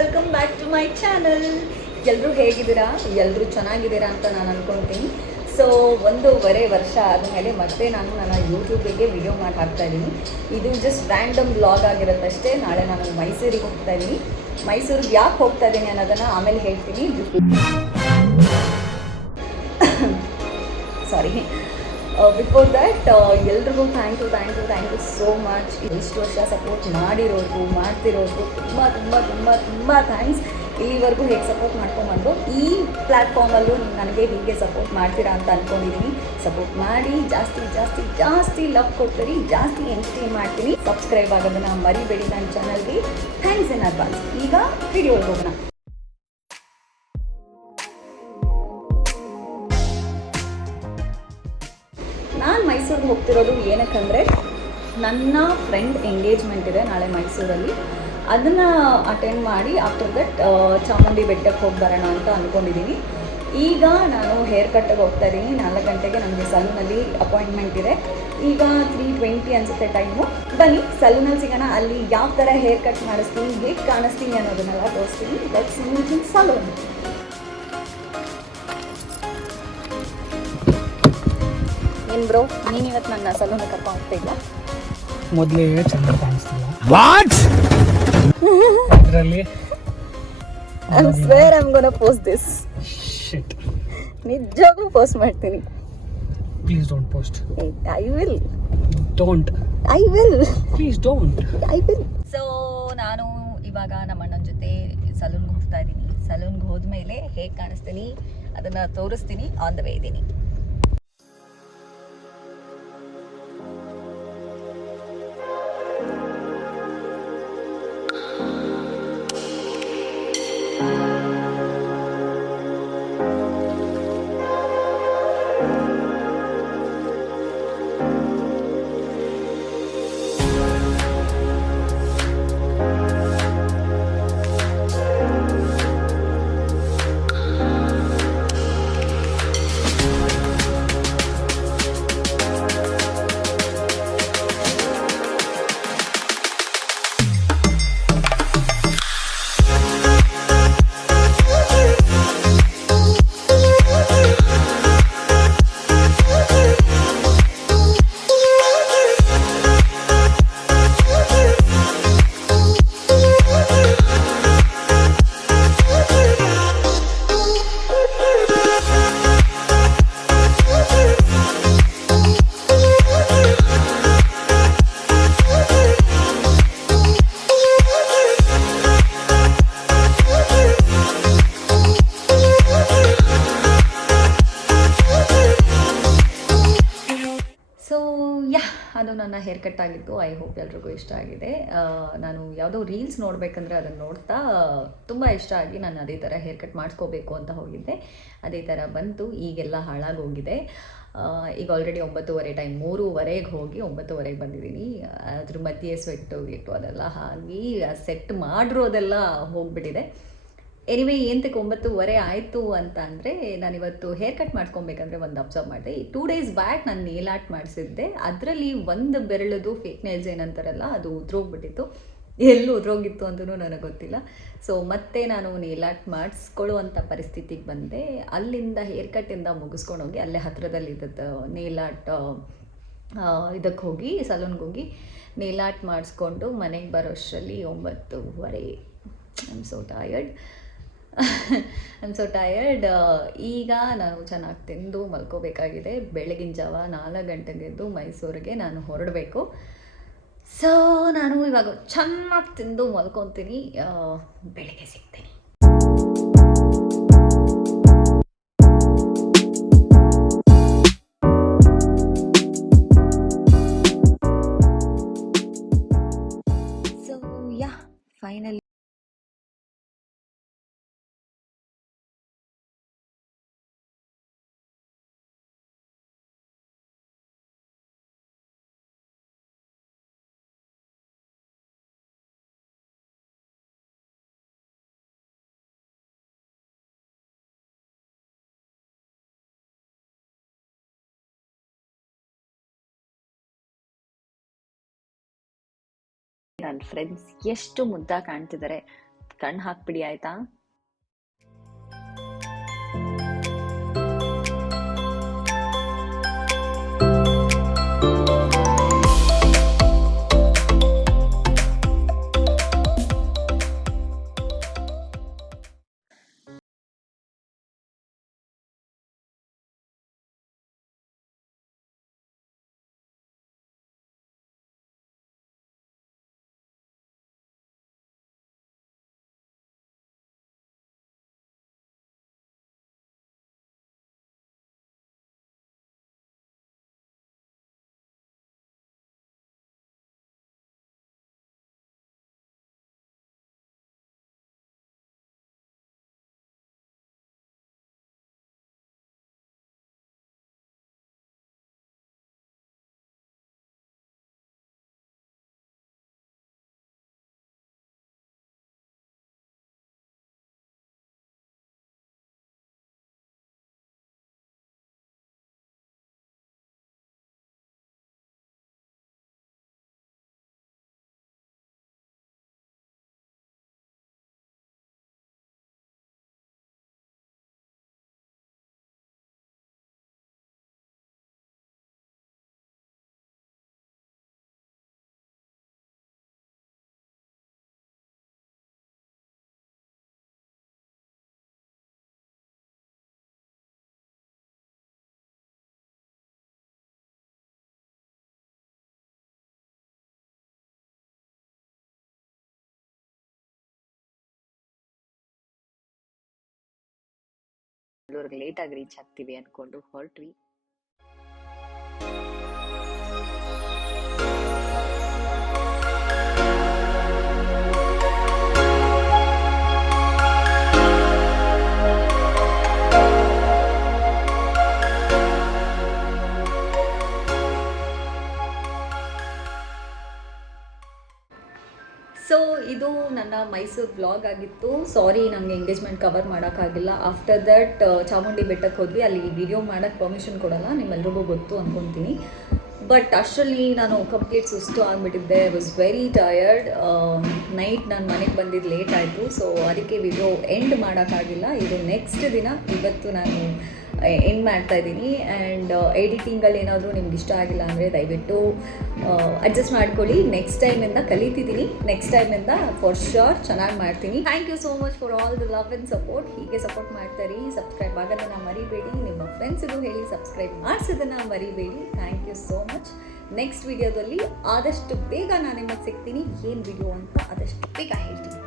Welcome back to my channel. ಎಲ್ಲರೂ ಹೇಗಿದ್ದೀರಾ? ಎಲ್ಲರೂ ಚೆನ್ನಾಗಿದ್ದೀರಾ ಅಂತ ನಾನು ಅಂದ್ಕೊತೀನಿ. ಸೊ 1.5 ವರ್ಷ ಆದಮೇಲೆ ಮತ್ತೆ ನಾನು ನನ್ನ ಯೂಟ್ಯೂಬಿಗೆ ವಿಡಿಯೋ ಮಾಡಿ ಹಾಕ್ತಾ ಇದ್ದೀನಿ. ಇದು ಜಸ್ಟ್ ರ್ಯಾಂಡಮ್ ಬ್ಲಾಗ್ ಆಗಿರುತ್ತಷ್ಟೇ. ನಾಳೆ ನಾನು ಮೈಸೂರಿಗೆ ಹೋಗ್ತಾ ಇದ್ದೀನಿ. ಮೈಸೂರಿಗೆ ಯಾಕೆ ಹೋಗ್ತಾ ಇದ್ದೀನಿ ಅನ್ನೋದನ್ನು ಆಮೇಲೆ ಹೇಳ್ತೀನಿ. ಸಾರಿ. ಬಿಫೋರ್ ದ್ಯಾಟ್ ಎಲ್ರಿಗೂ ಥ್ಯಾಂಕ್ ಯು ಸೋ ಮಚ್. ಇಷ್ಟು ವರ್ಷ ಸಪೋರ್ಟ್ ಮಾಡಿರೋದು ಮಾಡ್ತಿರೋದು ತುಂಬ ಥ್ಯಾಂಕ್ಸ್. ಇಲ್ಲಿವರೆಗೂ ಹೇಗೆ ಸಪೋರ್ಟ್ ಮಾಡ್ಕೊಂಬಂದು ಈ ಪ್ಲ್ಯಾಟ್ಫಾರ್ಮಲ್ಲೂ ನನಗೆ ಹೀಗೆ ಸಪೋರ್ಟ್ ಮಾಡ್ತೀರಾ ಅಂತ ಅಂದ್ಕೊಂಡಿದ್ದೀನಿ. ಸಪೋರ್ಟ್ ಮಾಡಿ ಜಾಸ್ತಿ ಲವ್ ಕೊಡ್ತೀರಿ, ಜಾಸ್ತಿ ಎಂಟರ್ಟೈನ್ ಮಾಡ್ತೀನಿ. ಸಬ್ಸ್ಕ್ರೈಬ್ ಆಗೋದನ್ನು ಮರಿಬೇಡಿ ನನ್ನ ಚಾನಲ್ಗೆ. Thanks in advance. ಈಗ ವಿಡಿಯೋಗೆ ಹೋಗೋಣ. ನಾನು ಮೈಸೂರಿಗೆ ಹೋಗ್ತಿರೋದು ಏನಕ್ಕಂದರೆ ನನ್ನ ಫ್ರೆಂಡ್ ಎಂಗೇಜ್ಮೆಂಟ್ ಇದೆ ನಾಳೆ ಮೈಸೂರಲ್ಲಿ. ಅದನ್ನು ಅಟೆಂಡ್ ಮಾಡಿ ಆಫ್ಟರ್ ದಟ್ ಚಾಮುಂಡಿ ಬೆಟ್ಟಕ್ಕೆ ಹೋಗಿ ಬರೋಣ ಅಂತ ಅಂದ್ಕೊಂಡಿದ್ದೀನಿ. ಈಗ ನಾನು ಹೇರ್ ಕಟ್ಟಿಗೆ ಹೋಗ್ತಾ ಇದ್ದೀನಿ. 4 ಗಂಟೆಗೆ ನಮಗೆ ಸಲೂನಲ್ಲಿ ಅಪಾಯಿಂಟ್ಮೆಂಟ್ ಇದೆ. ಈಗ 3:20 ಅನಿಸುತ್ತೆ ಟೈಮು. ಬನ್ನಿ ಸಲೂನಲ್ಲಿ ಸಿಗೋಣ. ಅಲ್ಲಿ ಯಾವ ಥರ ಹೇರ್ ಕಟ್ ಮಾಡಿಸ್ತೀನಿ, ಹೇಗೆ ಕಾಣಿಸ್ತೀನಿ ಅನ್ನೋದನ್ನೆಲ್ಲ ತೋರಿಸ್ತೀನಿ. Let's meet in salon. ಏನು ಬ್ರೋ, ನೀನು ಇವತ್ತು ನನ್ನ ಸಲೂನ್ ಕರ್ಕೊಂಡು ಹೋಗ್ತಾ ಇಲ್ಲ? ಮೊದಲೇ ಚೆನ್ನಾಗಿ ಕಾಣಿಸ್ತಿಲ್ಲ. ವಾಟ್ ಅದರಲ್ಲಿ I swear I am gonna post this. Shit, ನಿಜವಾಗ್ಲೂ ಪೋಸ್ಟ್ ಮಾಡ್ತೀನಿ. Please don't post. I will. Don't. I will. Please don't. I will. So ನಾನು ಇವಾಗ ನಮ್ಮ ಅಣ್ಣನ ಜೊತೆ ಸಲೂನ್ಗೆ ಹೋಗ್ತಾ ಇದ್ದೀನಿ. ಸಲೂನ್ಗೆ ಹೋದ್ಮೇಲೆ ಹೇಗೆ ಕಾಣಿಸ್ತೀನಿ ಅದನ್ನು ತೋರಿಸ್ತೀನಿ. ಆನ್ ದ ವೇ ಇದ್ದೀನಿ. ಅದು ನನ್ನ ಹೇರ್ ಕಟ್ ಆಗಿತ್ತು. ಐ ಹೋಪ್ ಎಲ್ರಿಗೂ ಇಷ್ಟ ಆಗಿದೆ. ನಾನು ಯಾವುದೋ ರೀಲ್ಸ್ ನೋಡಬೇಕಂದ್ರೆ ಅದನ್ನು ನೋಡ್ತಾ ತುಂಬ ಇಷ್ಟ ಆಗಿ ನಾನು ಅದೇ ಥರ ಹೇರ್ ಕಟ್ ಮಾಡಿಸ್ಕೋಬೇಕು ಅಂತ ಹೋಗಿದ್ದೆ. ಅದೇ ಥರ ಬಂತು. ಈಗೆಲ್ಲ ಹಾಳಾಗೋಗಿದೆ. ಈಗ ಆಲ್ರೆಡಿ 9:30 ಟೈಮ್. 3:15 ಹೋಗಿ 9:30 ಬಂದಿದ್ದೀನಿ. ಅದ್ರ ಮಧ್ಯೆ ಸ್ವೆಟ್ಟು ಗಿಟ್ಟು ಅದೆಲ್ಲ ಹಾಕಿ ಸೆಟ್ ಮಾಡಿರೋದೆಲ್ಲ ಹೋಗಿಬಿಟ್ಟಿದೆ. ಎನಿವೇ ಏನಕ್ಕೆ 9:30 ಆಯಿತು ಅಂತ ಅಂದರೆ, ನಾನಿವತ್ತು ಹೇರ್ ಕಟ್ ಮಾಡ್ಕೊಬೇಕಂದ್ರೆ ಒಂದು ಅಬ್ಸರ್ವ್ ಮಾಡಿದೆ. 2 ಡೇಸ್ ಬ್ಯಾಕ್ ನಾನು ನೇಲ್ ಆರ್ಟ್ ಮಾಡಿಸಿದ್ದೆ. ಅದರಲ್ಲಿ ಒಂದು ಬೆರಳದು ಫೇಕ್ ನೇಲ್ಸ್ ಏನಂತಾರಲ್ಲ ಅದು ಉದ್ರೋಗ್ಬಿಟ್ಟಿತ್ತು. ಎಲ್ಲೂ ಉದ್ರೋಗಿತ್ತು ಅಂತಲೂ ನನಗೆ ಗೊತ್ತಿಲ್ಲ. ಸೊ ಮತ್ತೆ ನಾನು ನೇಲ್ ಆರ್ಟ್ ಮಾಡಿಸ್ಕೊಳ್ಳುವಂಥ ಪರಿಸ್ಥಿತಿಗೆ ಬಂದೆ. ಅಲ್ಲಿಂದ ಹೇರ್ ಕಟ್ಟಿಂದ ಮುಗಿಸ್ಕೊಂಡೋಗಿ ಅಲ್ಲೇ ಹತ್ತಿರದಲ್ಲಿದ್ದದ್ದು ನೇಲ್ ಆರ್ಟ್ ಇದಕ್ಕೆ ಹೋಗಿ ಸಲೂನ್ಗೆ ಹೋಗಿ ನೇಲ್ ಆರ್ಟ್ ಮಾಡಿಸ್ಕೊಂಡು ಮನೆಗೆ ಬರೋಷ್ಟರಲ್ಲಿ 9:30. I am so tired. ಈಗ ನಾನು ಚೆನ್ನಾಗಿ ತಿಂದು ಮಲ್ಕೋಬೇಕಾಗಿದೆ. ಬೆಳಗಿನ ಜಾವ 4 ಗಂಟೆಗೆ ಎದ್ದು ಮೈಸೂರಿಗೆ ನಾನು ಹೊರಡಬೇಕು. ಸೊ ನಾನು ಇವಾಗ ಚೆನ್ನಾಗಿ ತಿಂದು ಮಲ್ಕೊತೀನಿ. ಬೆಳಗ್ಗೆ ಸಿಗ್ತೀನಿ. ಸೊ ಫೈನಲಿ ನನ್ನ ಫ್ರೆಂಡ್ಸ್ ಎಷ್ಟು ಮುದ್ದಾಗಿ ಕಾಣ್ತಿದ್ದಾರೆ. ಕಣ್ಣು ಹಾಕ್ಬಿಡಿ ಆಯ್ತಾ. ಲೇಟಾಗಿ ರೀಚ್ ಆಗ್ತೀವಿ ಅನ್ಕೊಂಡು ಹೊರಟ್ವಿ. ಸೊ ಇದು ನನ್ನ ಮೈಸೂರು ಬ್ಲಾಗ್ ಆಗಿತ್ತು. ಸಾರಿ ನನಗೆ ಎಂಗೇಜ್ಮೆಂಟ್ ಕವರ್ ಮಾಡೋಕ್ಕಾಗಿಲ್ಲ. ಆಫ್ಟರ್ ದಟ್ ಚಾಮುಂಡಿ ಬೆಟ್ಟಕ್ಕೆ ಹೋದ್ವಿ. ಅಲ್ಲಿ ವಿಡಿಯೋ ಮಾಡೋಕ್ಕೆ ಪರ್ಮಿಷನ್ ಕೊಡಲ್ಲ, ನಿಮ್ಮೆಲ್ರಿಗೂ ಗೊತ್ತು ಅಂದ್ಕೊತೀನಿ. ಬಟ್ ಅಷ್ಟರಲ್ಲಿ ನಾನು ಕಂಪ್ಲೀಟ್ ಸುಸ್ತು ಆಗಿಬಿಟ್ಟಿದ್ದೆ. I was very tired. Night ನಾನು ಮನೆಗೆ ಬಂದಿದ್ದು ಲೇಟ್ ಆಯಿತು. ಸೊ ಅದಕ್ಕೆ ವಿಡಿಯೋ ಎಂಡ್ ಮಾಡೋಕ್ಕಾಗಿಲ್ಲ. ಇದು ನೆಕ್ಸ್ಟ್ ದಿನ ಇವತ್ತು ನಾನು ಎಂಡ್ ಮಾಡ್ತಾಯಿದ್ದೀನಿ. ಆ್ಯಂಡ್ ಎಡಿಟಿಂಗಲ್ಲಿ ಏನಾದರೂ ನಿಮ್ಗೆ ಇಷ್ಟ ಆಗಿಲ್ಲ ಅಂದರೆ ದಯವಿಟ್ಟು ಅಡ್ಜಸ್ಟ್ ಮಾಡ್ಕೊಳ್ಳಿ. ನೆಕ್ಸ್ಟ್ ಟೈಮಿಂದ ಕಲಿತಿದ್ದೀನಿ. ನೆಕ್ಸ್ಟ್ ಟೈಮಿಂದ ಫಾರ್ ಶ್ಯೂರ್ ಚೆನ್ನಾಗಿ ಮಾಡ್ತೀನಿ. Thank you so much for all the love and support. ಹೀಗೆ ಸಪೋರ್ಟ್ ಮಾಡ್ತಾರಿ. ಸಬ್ಸ್ಕ್ರೈಬ್ ಆಗೋದನ್ನು ಮರಿಬೇಡಿ. ನಿಮ್ಮ ಫ್ರೆಂಡ್ಸಿಗೂ ಹೇಳಿ ಸಬ್ಸ್ಕ್ರೈಬ್ ಮಾಡಿಸೋದನ್ನು ಮರಿಬೇಡಿ. Thank you so much. Next ವಿಡಿಯೋದಲ್ಲಿ ಆದಷ್ಟು ಬೇಗ ನಾನು ನಿಮಗೆ ಸಿಗ್ತೀನಿ. ಏನು ವಿಡಿಯೋ ಅಂತ ಆದಷ್ಟು ಬೇಗ ಹೇಳ್ತೀನಿ.